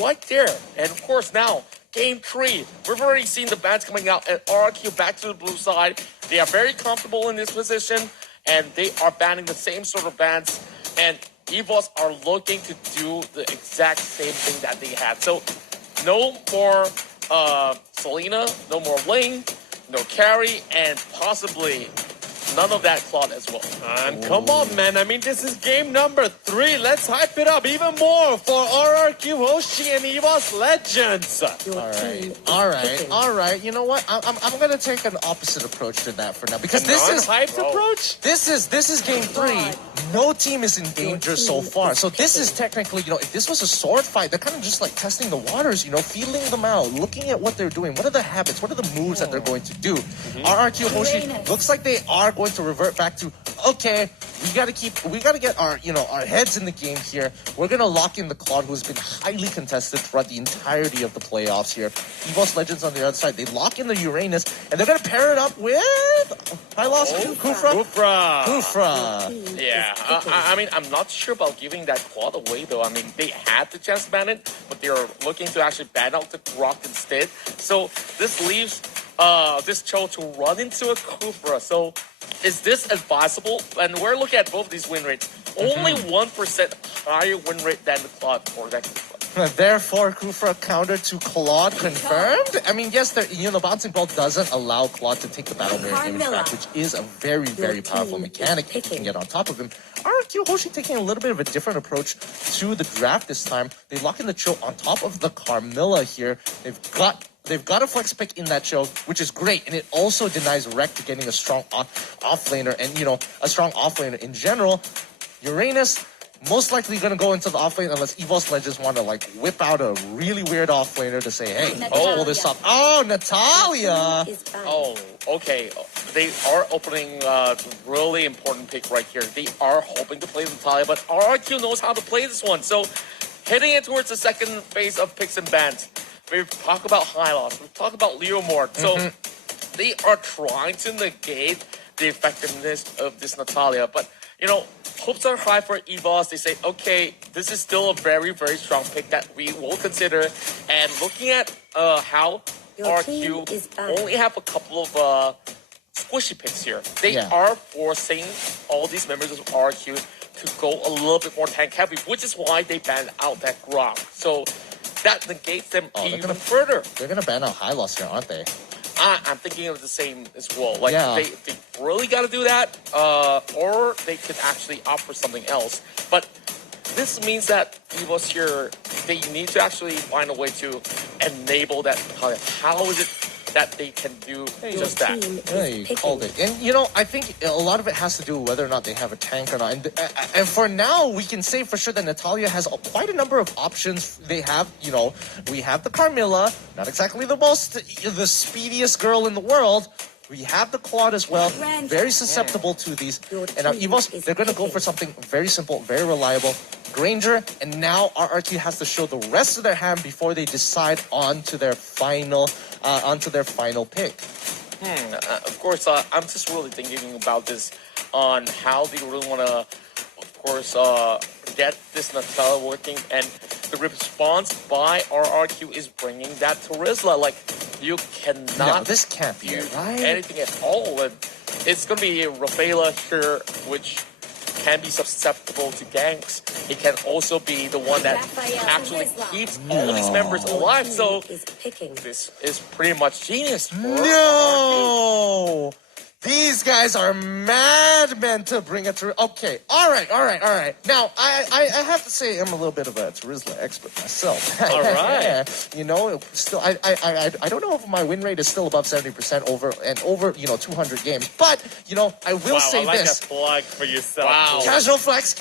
right there. And of course now, game 3. We've already seen the bans coming out and RRQ back to the blue side. They are very comfortable in this position and they are banning the same sort of bans. And Evos are looking to do the exact same thing that they had. So no more Selena, no more Ling, no carry, and possibly none of that Claude as well. And come on, man. I mean, this is game number 3. Let's hype it up even more for RRQ, Hoshi, and Evos Legends. All right. You know what? I'm gonna take an opposite approach to that for now because this is hyped approach. This is game 3. No team is in danger so far. So this is technically, if this was a sword fight, they're kind of just like testing the waters, feeling them out, looking at what they're doing. What are the habits? What are the moves that they're going to do? RRQ Hoshi looks like they are going to revert back to, okay, we gotta get our heads in the game here. We're gonna lock in the Claude, who's been highly contested throughout the entirety of the playoffs here. Evos Legends on the other side, they lock in the Uranus, and they're gonna pair it up with Kufra. Yeah, I mean, I'm not sure about giving that Claude away though. I mean, they had the chance to ban it, but they are looking to actually ban out the Rock instead. So this leaves this Cho to run into a Kufra. So is this advisable? And we're looking at both these win rates. Only 1% higher win rate than the Claude for that Kufra. Therefore, Kufra counter to Claude confirmed. I mean, yes, the bouncing ball doesn't allow Claude to take the battle mirror image back, which is a very, very powerful mechanic. You can get on top of him. RRQ Hoshi taking a little bit of a different approach to the draft this time. They lock in the Cho on top of the Carmilla here. They've got a flex pick in that show, which is great, and it also denies Rec to getting a strong offlaner, and a strong offlaner in general. Uranus most likely going to go into the offlane unless Evos Legends want to whip out a really weird offlaner to say, hey, let's pull this up. Oh, Natalia! Oh, okay. They are opening a really important pick right here. They are hoping to play Natalia, but RRQ knows how to play this one. So heading in towards the second phase of picks and bans. We've talked about Hylos. We've talked about Leomord. So they are trying to negate the effectiveness of this Natalia. But, hopes are high for Evos. They say, okay, this is still a very, very strong pick that we will consider. And looking at how RQ only have a couple of squishy picks here. They are forcing all these members of RQ to go a little bit more tank heavy, which is why they banned out that Grok. So that negates them even further. They're going to ban out Hylos here, aren't they? I'm thinking of the same as well. They really got to do that, or they could actually opt for something else. But this means that Evos here, they need to actually find a way to enable that. How is it that they can do just that? Yeah, you called it. And, I think a lot of it has to do with whether or not they have a tank or not. And for now, we can say for sure that Natalia has quite a number of options. They have, we have the Carmilla, not exactly the speediest girl in the world. We have the Claude as well, very susceptible to these. And now Evos, they're going to go for something very simple, very reliable. Granger, and now RRQ has to show the rest of their hand before they decide onto their final pick. Of course, I'm just really thinking about this on how they really want to, of course, get this Natalia working, and the response by RRQ is bringing that to Rizla. You cannot. No, this can't be do right. anything at all, and it's going to be Rafaela here, which can be susceptible to ganks. It can also be the one that actually keeps all these members alive. So this is pretty much genius. No! These guys are madmen to bring it through. Okay, all right. Now, I have to say I'm a little bit of a Turizla expert myself. All right. Still, I don't know if my win rate is still above 70% over 200 games. But, I will say this. That plug for yourself. Wow. Casual flex.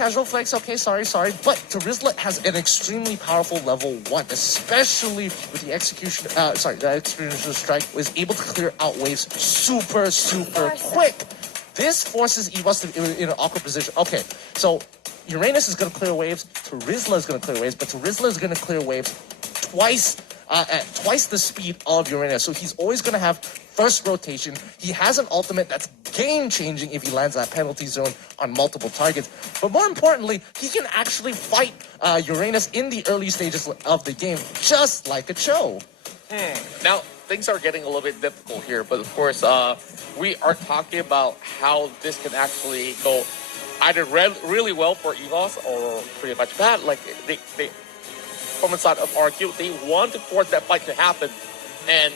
Okay, sorry. But Turizla has an extremely powerful level 1, especially with the execution strike was able to clear out waves super quick. This forces Evos to be in an awkward position. Okay, so Uranus is going to clear waves, Turizla is going to clear waves, but Turizla is going to clear waves twice at twice the speed of Uranus. So he's always going to have first rotation. He has an ultimate that's game-changing if he lands that penalty zone on multiple targets. But more importantly, he can actually fight Uranus in the early stages of the game, just like a Cho. Now, things are getting a little bit difficult here, but of course, we are talking about how this can actually go either really well for Evos or pretty much bad. Like, they from the side of RQ, they want to force that fight to happen, and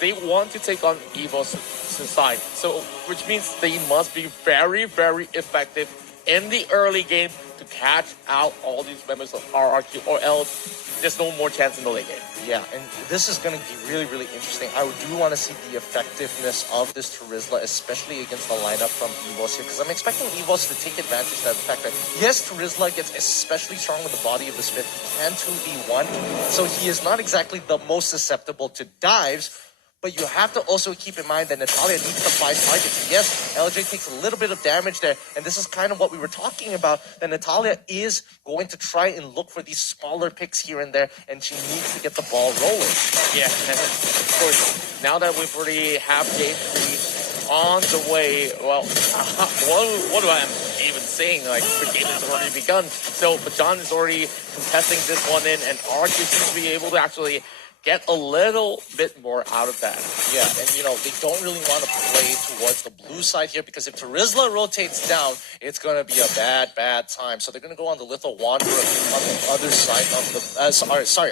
they want to take on Evos' side. So, which means they must be very, very effective in the early game to catch out all these members of RRQ, or else there's no more chance in the late game. Yeah, and this is going to be really, really interesting. I do want to see the effectiveness of this Terizla, especially against the lineup from Evos here, because I'm expecting Evos to take advantage of the fact that, yes, Terizla gets especially strong with the body of the Smith. He can 2v1, so he is not exactly the most susceptible to dives. But you have to also keep in mind that Natalia needs to find targets. Yes, LJ takes a little bit of damage there, and this is kind of what we were talking about, that Natalia is going to try and look for these smaller picks here and there, and she needs to get the ball rolling. Yeah, and of course, now that we've already have game 3 on the way, well, what do I even saying? Like, the game has already begun. So, but John is already contesting this one in, and RQ seems to be able to actually get a little bit more out of that. Yeah, and they don't really want to play towards the blue side here, because if Terizla rotates down, it's going to be a bad, bad time. So they're going to go on the Little Wanderer on the other side of the...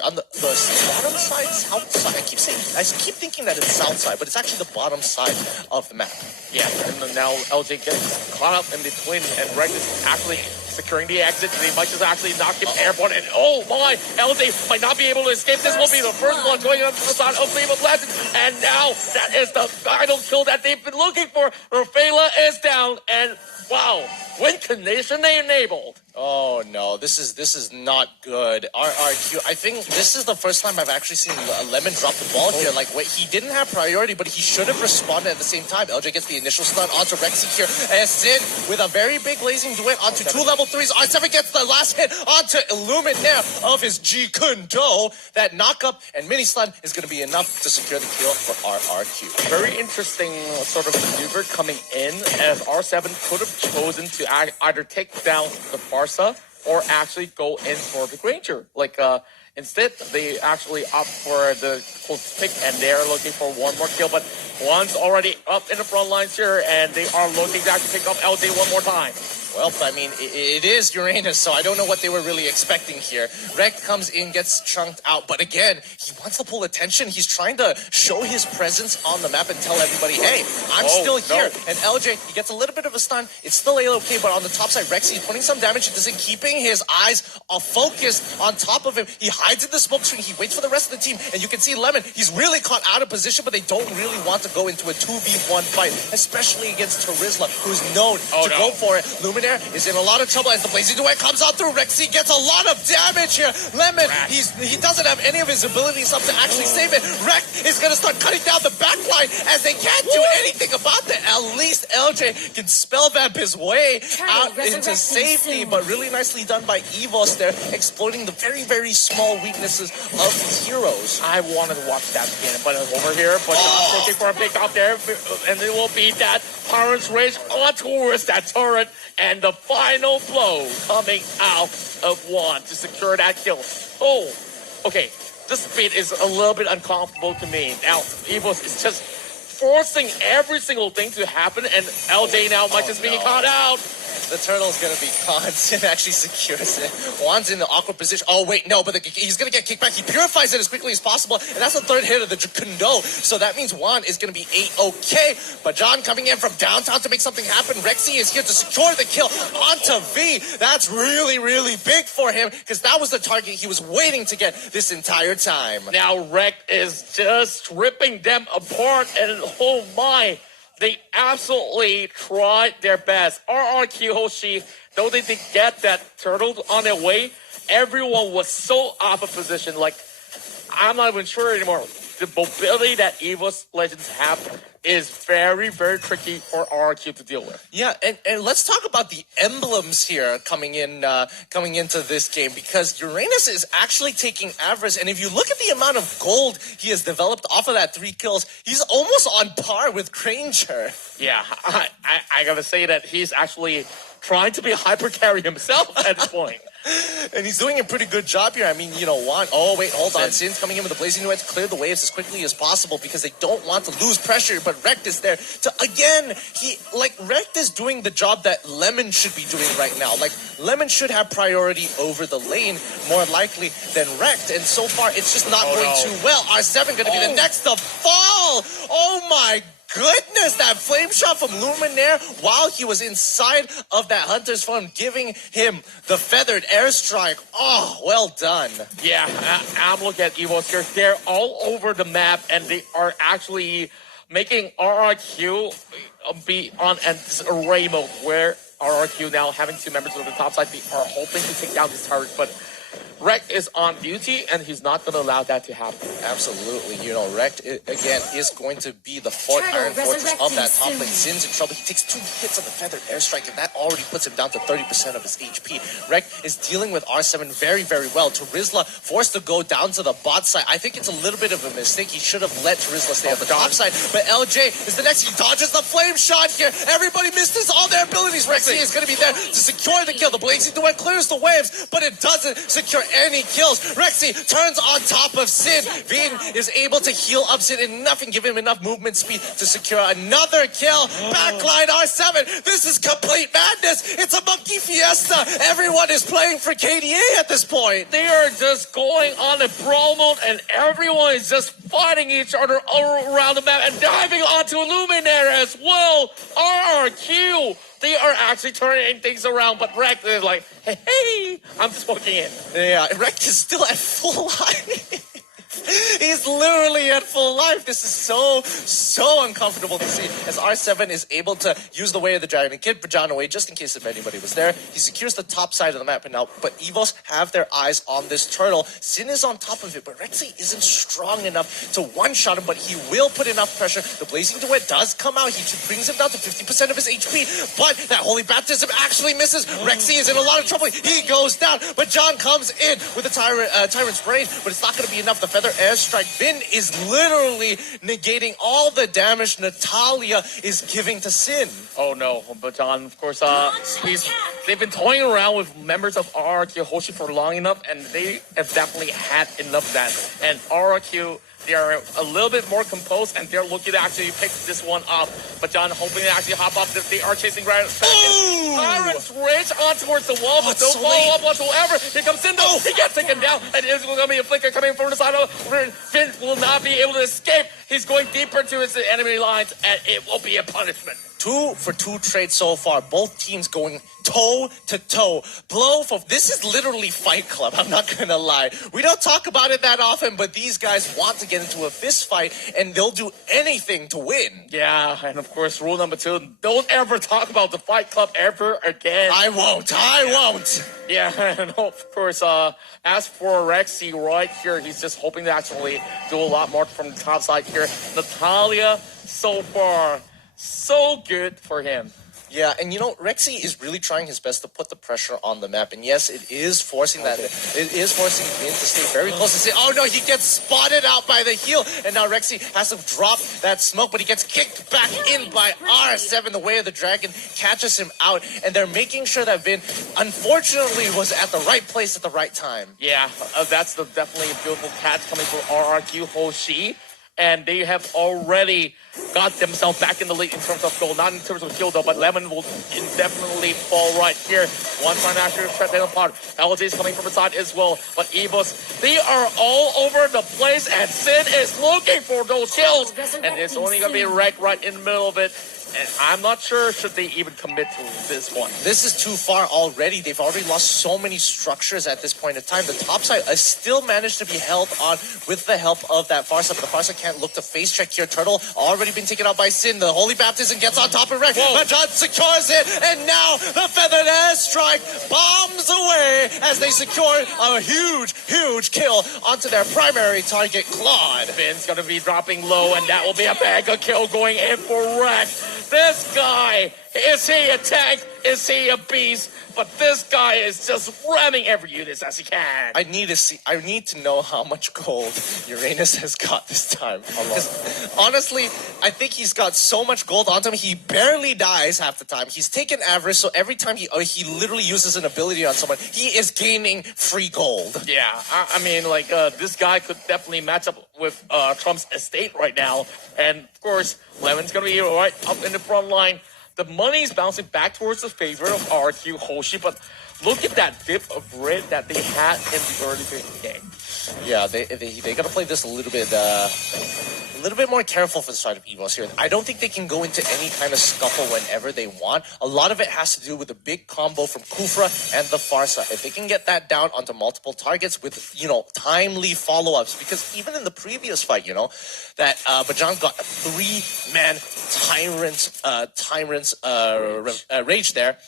on the bottom side, south side. I keep thinking that it's south side, but it's actually the bottom side of the map. Yeah, and then now LJ gets caught up in between, and Rex is actually securing the exit. They might just actually knock him airborne, and oh my, LJ might not be able to escape. This will be the first one going up to the side of Leave of Legends, and now that is the final kill that they've been looking for. Rafaela is down, and wow, win condition they enabled. Oh no, this is not good. RRQ, I think this is the first time I've actually seen Lemon drop the ball here. Like, wait, he didn't have priority, but he should have responded at the same time. LJ gets the initial stun onto Rexy here. And Sid with a very big blazing duet onto 2 level 3s. R7 gets the last hit onto Illuminaire of his G Kundo. That knock-up and mini stun is going to be enough to secure the kill for RRQ. Very interesting sort of maneuver coming in, as R7 could have chosen to either take down the Barca or actually go in for the Granger. Like, instead, they actually opt for the close pick, and they're looking for one more kill. But one's already up in the front lines here, and they are looking to actually pick up LJ one more time. Well, I mean, it is Uranus, so I don't know what they were really expecting here. Rekt comes in, gets chunked out, but again, he wants to pull attention. He's trying to show his presence on the map and tell everybody, hey, I'm still here. No. And LJ, he gets a little bit of a stun. It's still A-okay, but on the top side, Rexy putting some damage. He doesn't, keeping his eyes focused on top of him. He hides in the smoke screen. He waits for the rest of the team, and you can see Lemon, he's really caught out of position, but they don't really want to go into a 2v1 fight, especially against Terizla, who's known to go for it. Luminaire is in a lot of trouble as the blazing duet comes out through. Rexy gets a lot of damage here. Lemon, he doesn't have any of his abilities up to actually save it. Rekt is going to start cutting down the backline as they can't do anything about that. At least LJ can spellvamp his way out into safety, but really nicely done by Evos there, exploiting the very, very small weaknesses of these heroes. I wanted to watch that again, but over here, but John's looking for a pick up there, and it will be that Pirate's Rage on towards that turret, and the final blow coming out of one to secure that kill. Oh, okay. This speed is a little bit uncomfortable to me. Now, Evos is just forcing every single thing to happen, and LJ now might just be caught out. The turtle's gonna be caught and actually secures it. Juan's in the awkward position. Oh, wait, no, but he's gonna get kicked back. He purifies it as quickly as possible, and that's the third hit of the Kundo. So that means Juan is gonna be A-okay. But John coming in from downtown to make something happen. Rexy is here to secure the kill onto V. That's really, really big for him, because that was the target he was waiting to get this entire time. Now Rekt is just ripping them apart, and oh my, they absolutely tried their best. RRQ Hoshi, though they did get that turtle on their way, everyone was so out of position. Like, I'm not even sure anymore. the mobility that Evos Legends have is very, very tricky for RRQ to deal with. Yeah, and let's talk about the emblems here coming into this game, because Uranus is actually taking average, and if you look at the amount of gold he has developed off of that 3 kills, he's almost on par with Granger. Yeah, I gotta say that he's actually trying to be a hyper carry himself at this point. And he's doing a pretty good job here. I mean, oh wait, hold on. Sin's coming in with the Blazing Duet to clear the waves as quickly as possible because they don't want to lose pressure. But Rekt is there to, again, Rekt is doing the job that Lemon should be doing right now. Like, Lemon should have priority over the lane more likely than Rekt. And so far, it's just not going too well. R7 going to be the next to fall. Oh my goodness, that flame shot from Luminaire while he was inside of that Hunter's Farm, giving him the feathered airstrike. Oh, well done. Yeah, I'm looking at Evos here. They're all over the map, and they are actually making RRQ be on an array mode, where RRQ now having 2 members on the top side, they are hoping to take down this turret, but Rekt is on duty, and he's not going to allow that to happen. Absolutely. Rekt, again, is going to be the Iron Fortress of that top lane. Sin's in trouble. He takes 2 hits on the feathered airstrike, and that already puts him down to 30% of his HP. Rekt is dealing with R7 very, very well. Terizla forced to go down to the bot side. I think it's a little bit of a mistake. He should have let Terizla stay on the top side, but LJ is the next. He dodges the flame shot here. Everybody misses all their abilities. Rexy is going to be there to secure the kill. The Blazing Duet clears the waves, but it doesn't secure any kills. Rexy turns on top of Sin. Vin is able to heal up Sin enough and give him enough movement speed to secure another kill. Backline R7. This is complete madness. It's a monkey fiesta. Everyone is playing for KDA at this point. They are just going on a brawl mode, and everyone is just fighting each other all around the map and diving onto Luminaire as well. RRQ. They are actually turning things around, but Rekt is like, hey, I'm just walking in. Yeah, Rekt is still at full life. He's literally at full life. This is so uncomfortable to see as R7 is able to use the Way of the Dragon and get Bajan away just in case if anybody was there. He secures the top side of the map now, but Evos have their eyes on this turtle. Sin is on top of it, but Rexy isn't strong enough to one-shot him, but he will put enough pressure. The Blazing Duet does come out. He brings him down to 50% of his HP, but that Holy Baptism actually misses. Rexy is in a lot of trouble. He goes down, but John comes in with the Tyrant's Rage, but it's not going to be enough. The Feather Airstrike. Vin is literally negating all the damage Natalia is giving to Sin. Oh no, but John, of course, they've been toying around with members of RRQ Hoshi for long enough, and they have definitely had enough of that. And RRQ, they are a little bit more composed, and they're looking to actually pick this one up. But John hoping to actually hop off this. They are chasing right back. Tyrant's Rage on towards the wall, but don't follow up whatsoever. Here comes Sindo. He gets taken down, and it's going to be a flicker coming from the side of Finn will not be able to escape. He's going deeper to his enemy lines, and it will be a punishment. 2 for 2 trades so far. Both teams going toe to toe. Blow for this is literally Fight Club. I'm not gonna lie. We don't talk about it that often, but these guys want to get into a fist fight, and they'll do anything to win. Yeah, and of course, rule number 2: don't ever talk about the Fight Club ever again. I won't. Yeah, and of course, as for Rexy right here, he's just hoping to actually do a lot more from the top side here. Natalia, so far, so good for him. Yeah, and Rexy is really trying his best to put the pressure on the map, and yes, it is forcing Vin to stay very close and say, oh no, he gets spotted out by the heal, and now Rexy has to drop that smoke, but he gets kicked back in by R7. The Way of the Dragon catches him out, and they're making sure that Vin, unfortunately, was at the right place at the right time. Yeah, that's definitely a beautiful catch coming from RRQ Hoshi. And they have already got themselves back in the lead in terms of goal, not in terms of kill though, but Lemon will indefinitely fall right here. One time after shut down apart. LJ is coming from the side as well, but Evos, they are all over the place, and Sin is looking for those kills, and it's only going to be Rekt right in the middle of it. And I'm not sure should they even commit to this one. This is too far already. They've already lost so many structures at this point in time. The top side has still managed to be held on with the help of that Farsa, but the Farsa can't look to face check here. Turtle already been taken out by Sin. The Holy Baptism gets on top of Rex, but John secures it, and now the Feathered Airstrike bombs away as they secure a huge kill onto their primary target, Claude. Finn's gonna be dropping low, and that will be a mega kill going in for Rex. This guy, is he a tank? Is he a beast? But this guy is just ramming every unit as he can. I need to know how much gold Uranus has got this time. Because honestly, I think he's got so much gold onto him. He barely dies half the time. He's taken average, so every time he literally uses an ability on someone, he is gaining free gold. Yeah, I mean, like, this guy could definitely match up with Trump's estate right now. And, of course, Lemon's going to be right up in the front line. The money's bouncing back towards the favor of RQ Hoshi, but look at that dip of red that they had in the early phase of the game. Yeah, they gotta play this a little bit more careful for the side of Evos here. I don't think they can go into any kind of scuffle whenever they want. A lot of it has to do with the big combo from Kufra and the Farsa. If they can get that down onto multiple targets with, timely follow-ups, because even in the previous fight, that Bajan got a 3-man tyrant's rage there.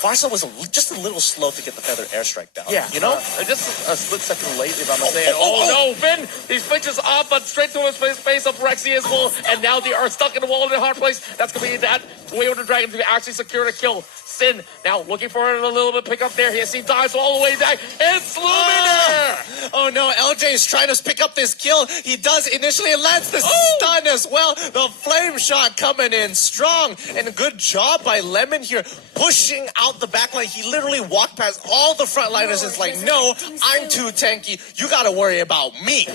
Farsa was just a little slow to get the Feather Airstrike down. Yeah. Just a split second late, if I'm saying. No, Finn! He switches off, but straight to his face of Rexy as well. And now they are stuck in the wall in a hard place. That's going to be that way with the Dragon to actually secure the kill. Sin now looking for it a little bit pick up there. He dives all the way back. It's Luminaire! Oh no, LJ is trying to pick up this kill. He does initially and lands the stun as well. The flame shot coming in strong. And a good job by Lemon here, pushing out the backline. He literally walked past all the frontliners. It's like, no, I'm too tanky. You gotta worry about me.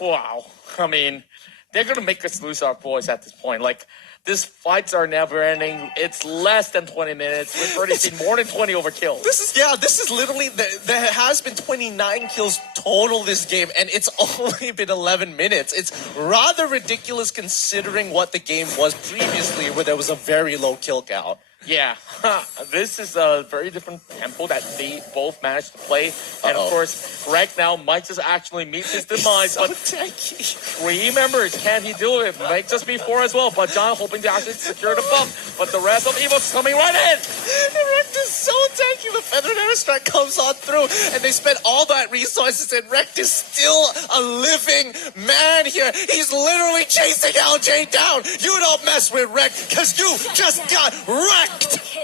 Wow. I mean, they're gonna make us lose our voice at this point. Like, these fights are never ending. It's less than 20 minutes. We've already seen more than 20 overkills. This is literally, there has been 29 kills total this game, and it's only been 11 minutes. It's rather ridiculous considering what the game was previously, where there was a very low kill count. Yeah, this is a very different tempo that they both managed to play. And of course, right now, Mike just actually meets his demise. So but tanky. 3 members, can he do it? Might just be 4 as well. But John hoping to actually secure the buff. But the rest of Evos coming right in. Rect is so tanky. The Feathered Airstrike comes on through, and they spend all that resources, and Rect is still a living man here. He's literally chasing LJ down. You don't mess with Rect, because you just got wrecked.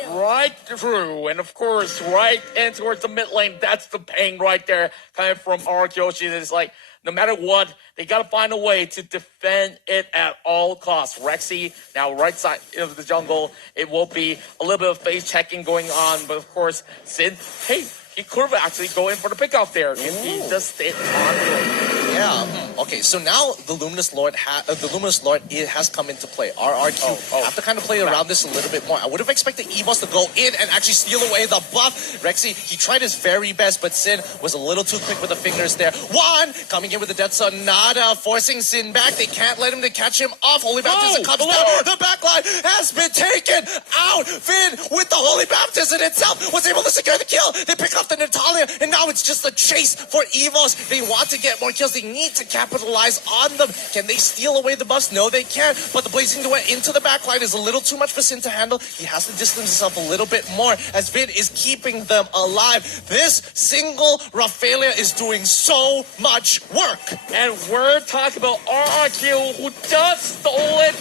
Right through, and of course, right in towards the mid lane. That's the pain right there, coming from Arikyoshi. It's like, no matter what, they gotta find a way to defend it at all costs. Rexy, now right side of the jungle, it will be a little bit of face checking going on, but of course, Sid, hey, he could have actually go in for the pickoff there if he just stayed on. Yeah. Okay. So now the Luminous Lord it has come into play. RRQ have to kind of play around this a little bit more. I would have expected Evos to go in and actually steal away the buff. Rexy, he tried his very best, but Sin was a little too quick with the fingers there. Juan coming in with the Death Sonata, forcing Sin back. They can't let him to catch him off. Holy Baptism comes down. The backline has been taken out. Finn with the Holy Baptism itself was able to secure the kill. They pick up the Natalia, and now it's just a chase for Evos. They want to get more kills. They need to capitalize on them. Can they steal away the buffs? No, they can't. But the Blazing Duet into the backline is a little too much for Sin to handle. He has to distance himself a little bit more as Vid is keeping them alive. This single Raphaelia is doing so much work. And we're talking about RRQ, who just stole it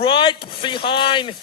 right behind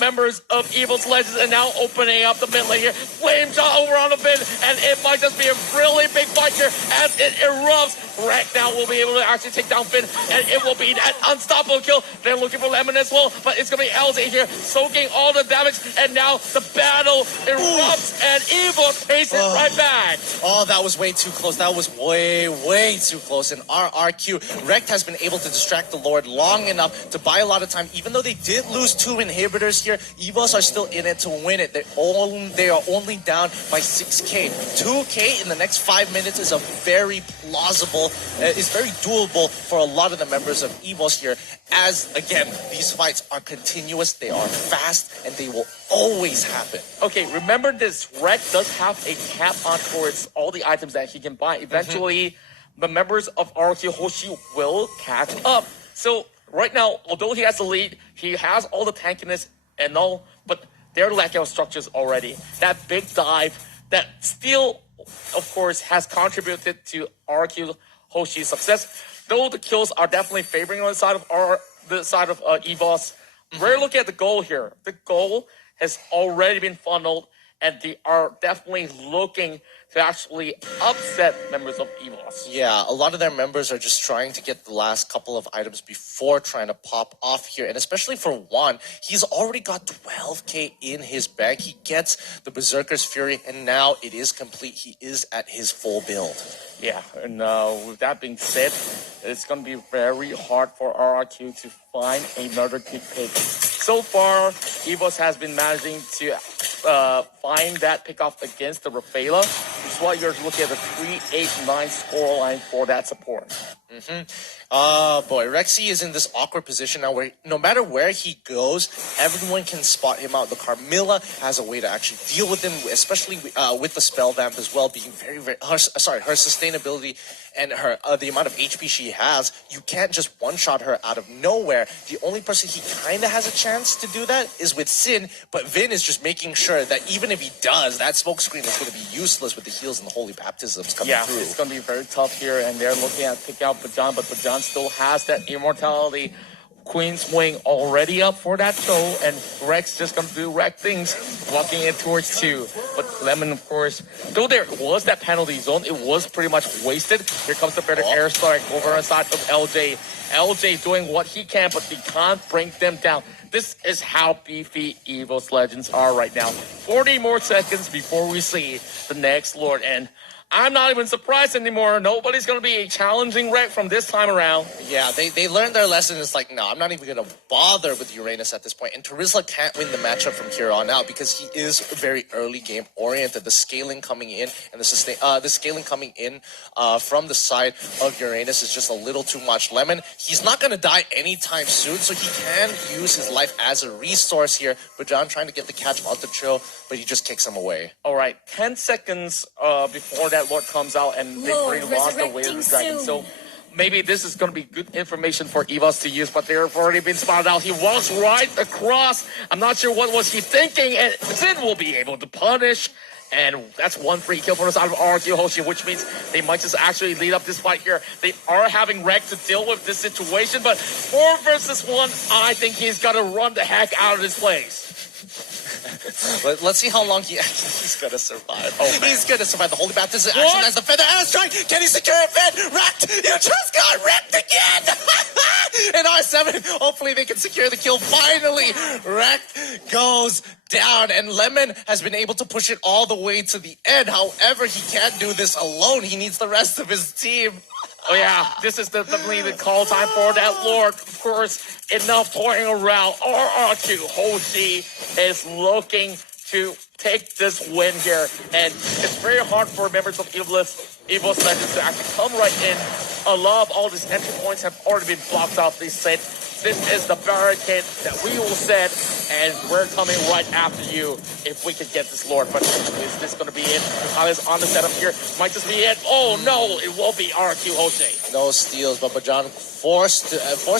members of Evil's Legends, and now opening up the mid lane here. Flame shot over on the mid, and it might just be a really big fight here as it erupts. Wreck now will be able to actually take down Finn, and it will be that unstoppable kill. They're looking for Lemon as well, but it's going to be LZ here, soaking all the damage, and now the battle erupts, and Evil takes it right back. Oh, that was way too close. That was way too close. And RRQ, Rect has been able to distract the Lord long enough to buy a lot of time. Even though they did lose 2 inhibitors here, Evos are still in it to win it. They are only down by 6k. 2k in the next 5 minutes is a very plausible is very doable for a lot of the members of Evos here. As again, these fights are continuous, they are fast, and they will always happen. Okay, remember this. Rek does have a cap on towards all the items that he can buy. Eventually, the members of RQ Hoshi will catch up. So right now, although he has the lead, he has all the tankiness and all, but they're lacking of structures already. That big dive that still, of course, has contributed to RQ Hoshi's success. Though the kills are definitely favoring on the side of Evos. We're looking at the goal here. The goal has already been funneled, and they are definitely looking to actually upset members of Evos. Yeah, a lot of their members are just trying to get the last couple of items before trying to pop off here. And especially for Juan, he's already got 12k in his bag. He gets the Berserker's Fury, and now it is complete. He is at his full build. Yeah, and with that being said, it's going to be very hard for RRQ to find another good pick. So far, Evos has been managing to find that pick off against the Rafaela, which is why you're looking at the 3-8-9 scoreline for that support. Boy, Rexy is in this awkward position now where no matter where he goes, everyone can spot him out. The Carmilla has a way to actually deal with him, especially with the spell vamp as well, being her sustainability and her the amount of HP she has. You can't just one-shot her out of nowhere. The only person he kind of has a chance to do that is with Sin, but Vin is just making sure that even if he does, that smoke screen is going to be useless with the heals and the holy baptisms coming through. It's going to be very tough here, and they're looking at pick out Bajan, but Bajan still has that immortality. Queen's Wing already up for that show, and Rex just gonna do Rex things, walking in towards 2. But Lemon, of course, though there was that penalty zone, it was pretty much wasted. Here comes the better airstrike over on the side of LJ. LJ doing what he can, but he can't bring them down. This is how beefy Evos Legends are right now. 40 more seconds before we see the next Lord, and I'm not even surprised anymore. Nobody's going to be challenging Rek from this time around. Yeah, they learned their lesson. It's like, no, I'm not even going to bother with Uranus at this point. And Terizla can't win the matchup from here on out because he is very early game oriented. The scaling coming in and the scaling coming in from the side of Uranus is just a little too much. Lemon, he's not going to die anytime soon, so he can use his life as a resource here. But John trying to get the catch on the chill, but he just kicks him away. All right, 10 seconds before that Lord comes out, and they've already lost the way of the dragon. So maybe this is going to be good information for Evos to use, but they've already been spotted out. He walks right across. I'm not sure what was he thinking, and Sid will be able to punish. And that's one free kill for the side of RQ Hoshi, which means they might just actually lead up this fight here. They are having Rek to deal with this situation, but 4 versus 1, I think he's got to run the heck out of this place. Let's see how long he's gonna survive. Oh, he's gonna survive the holy baptism action as the feather and strike. Can he secure a fit? Wrecked! You just got wrecked again! And R7, hopefully they can secure the kill. Finally, wrecked goes down, and Lemon has been able to push it all the way to the end. However, he can't do this alone. He needs the rest of his team. Oh yeah, this is definitely the call time for that Lord. Of course, enough toying around. RR2 Hoshi is looking to take this win here, and it's very hard for members of Evos Legends to actually come right in. A lot of all these entry points have already been blocked off. They said, this is the barricade that we will set, and we're coming right after you if we can get this Lord. But is this going to be it? Kali's on the setup here. Might just be it. Oh no, it won't be RQ Hoshi. No steals, but Bajan forced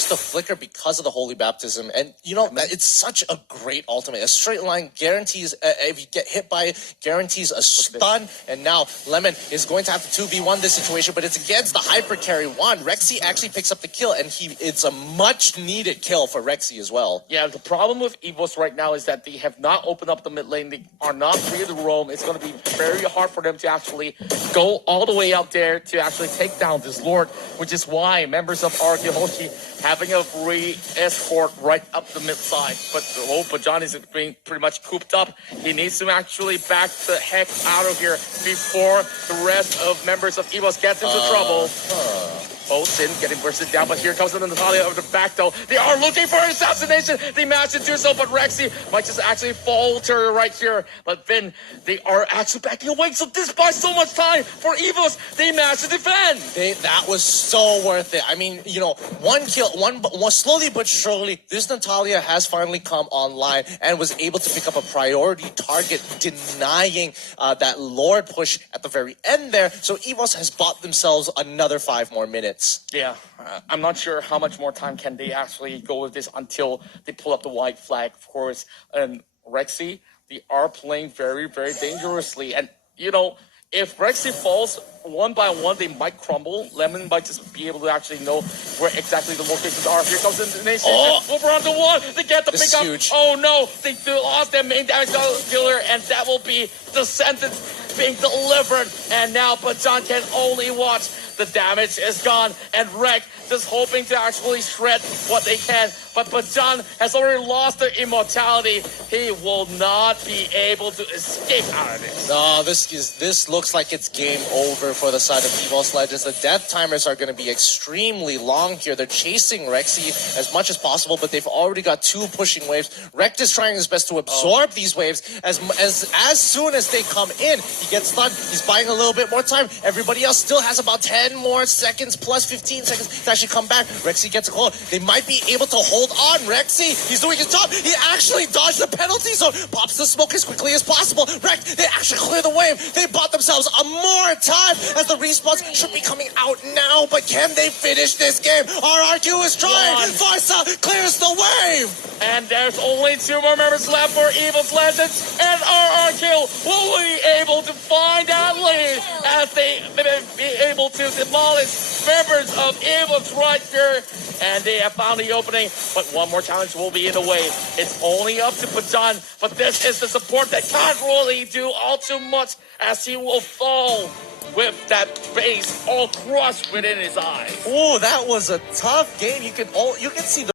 to flicker because of the holy baptism. And you know, it's such a great ultimate. A straight line guarantees, if you get hit by it, guarantees a stun. And now Lemon is going to have to 2v1 this situation, but it's against the hyper carry one. Rexy actually picks up the kill, and it's a much needed kill for Rexy as well. Yeah, the problem with Evos right now is that they have not opened up the mid lane. They are not free to roam. It's going to be very hard for them to actually go all the way out there to actually take down this Lord, which is why members of RQ Hoshi having a free escort right up the mid side. But Bajan is being pretty much cooped up. He needs to actually back the heck out of here before the rest of members of Evos gets into trouble. Sin getting bursted down, but here comes the Natalia over the back though. They are looking for an assassination. They managed to do so, but Rexy might just actually falter right here. But then they are actually backing away. So this buys so much time for Evos. They managed to defend. That was so worth it. I mean, you know, one kill, one slowly but surely, this Natalia has finally come online and was able to pick up a priority target, denying that Lord push at the very end there. So Evos has bought themselves another 5 more minutes. Yeah, I'm not sure how much more time can they actually go with this until they pull up the white flag, of course. And Rexy, they are playing very, very dangerously. And, you know, if Rexy falls one by one, they might crumble. Lemon might just be able to actually know where exactly the locations are. Here comes the nation. Over on the one. They get the This pick up. is huge. Oh, no. They lost their main damage dealer, and that will be the sentence being delivered. And now Bajan can only watch. The damage is gone, and Rek just hoping to actually shred what they can. But Bajan has already lost their immortality. He will not be able to escape out of this. No, this looks like it's game over for the side of Evos Legends. The death timers are going to be extremely long here. They're chasing Rexy as much as possible, but they've already got 2 pushing waves. Rekt is trying his best to absorb these waves. As soon as they come in, he gets stunned. He's buying a little bit more time. Everybody else still has about 10 more seconds plus 15 seconds to actually come back. Rexy gets a call. They might be able to hold on. Rexy, he's doing his job. He actually dodged the penalty zone. Pops the smoke as quickly as possible. Rekt, they actually clear the wave. They bought themselves a more time as the respawns should be coming out now. But can they finish this game? RRQ is trying. Farsa clears the wave. And there's only 2 more members left for Evos Legends, and RRQ will be able to find that lead as they be able to demolish members of Evos right here. And they have found the opening, but one more challenge will be in the way. It's only up to Bajan, but this is the support that can't really do all too much as he will fall with that base all crushed within his eyes. Oh, that was a tough game. You can see the